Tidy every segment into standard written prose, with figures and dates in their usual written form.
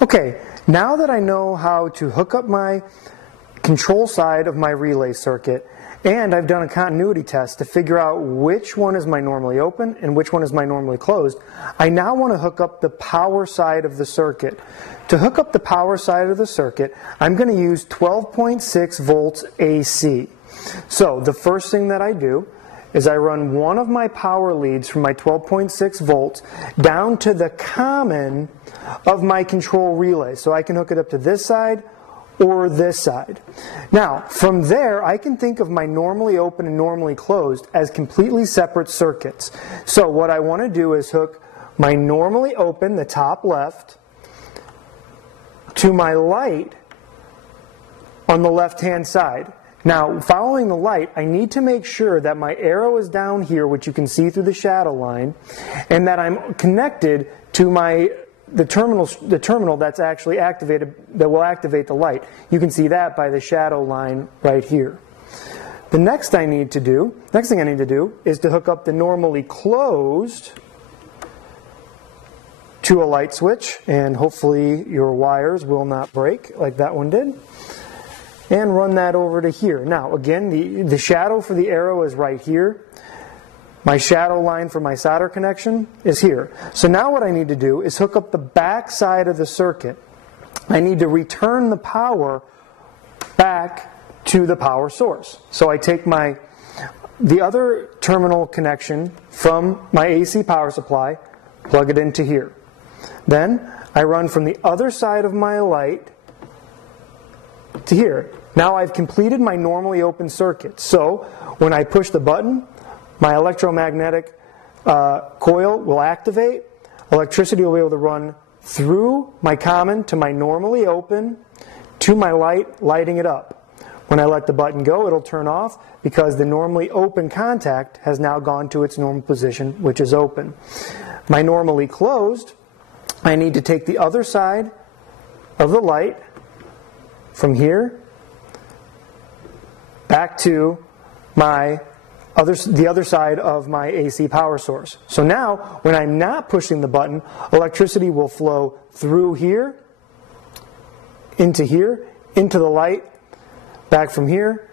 Okay, now that I know how to hook up my control side of my relay circuit, and I've done a continuity test to figure out which one is my normally open and which one is my normally closed, I now want to hook up the power side of the circuit. To hook up the power side of the circuit, I'm going to use 12.6 volts AC. So the first thing that I do is I run one of my power leads from my 12.6 volts down to the common of my control relay. So I can hook it up to this side or this side. Now, from there, I can think of my normally open and normally closed as completely separate circuits. So what I want to do is hook my normally open, the top left, to my light on the left-hand side. Now, following the light, I need to make sure that my arrow is down here, which you can see through the shadow line, and that I'm connected to the terminal that's actually activated, that will activate the light. You can see that by the shadow line right here. The next thing I need to do is to hook up the normally closed to a light switch, and hopefully your wires will not break like that one did. And run that over to here. Now, again, the shadow for the arrow is right here. My shadow line for my solder connection is here. So now what I need to do is hook up the back side of the circuit. I need to return the power back to the power source. So I take the other terminal connection from my AC power supply, plug it into here. Then I run from the other side of my light to here. Now I've completed my normally open circuit. So when I push the button, my electromagnetic coil will activate. Electricity will be able to run through my common to my normally open to my light, lighting it up. When I let the button go, it'll turn off because the normally open contact has now gone to its normal position, which is open. My normally closed, I need to take the other side of the light from here back to the other side of my AC power source. So now, when I'm not pushing the button, electricity will flow through here, into the light, back from here,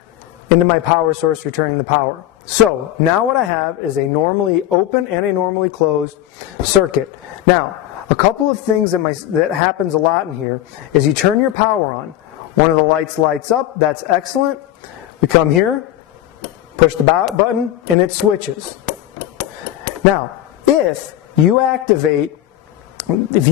into my power source, returning the power. So, now what I have is a normally open and a normally closed circuit. Now, a couple of things that happens a lot in here is you turn your power on. One of the lights lights up, that's excellent. We come here, push the button, and it switches. Now, if you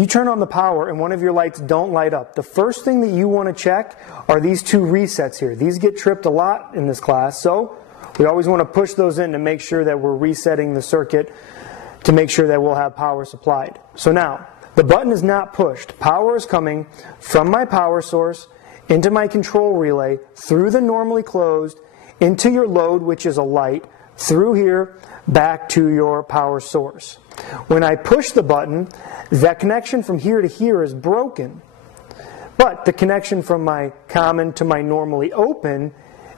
turn on the power and one of your lights don't light up, the first thing that you want to check are these two resets here. These get tripped a lot in this class, so we always want to push those in to make sure that we're resetting the circuit to make sure that we'll have power supplied. So now, the button is not pushed. Power is coming from my power source into my control relay, through the normally closed, into your load, which is a light, through here, back to your power source. When I push the button, that connection from here to here is broken. But the connection from my common to my normally open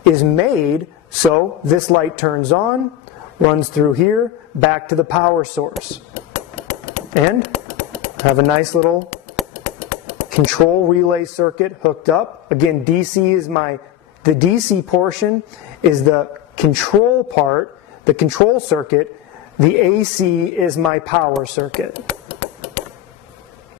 is made, so this light turns on, runs through here, back to the power source. And have a nice little control relay circuit hooked up. Again, DC is the DC portion is the control part, the control circuit. The AC is my power circuit.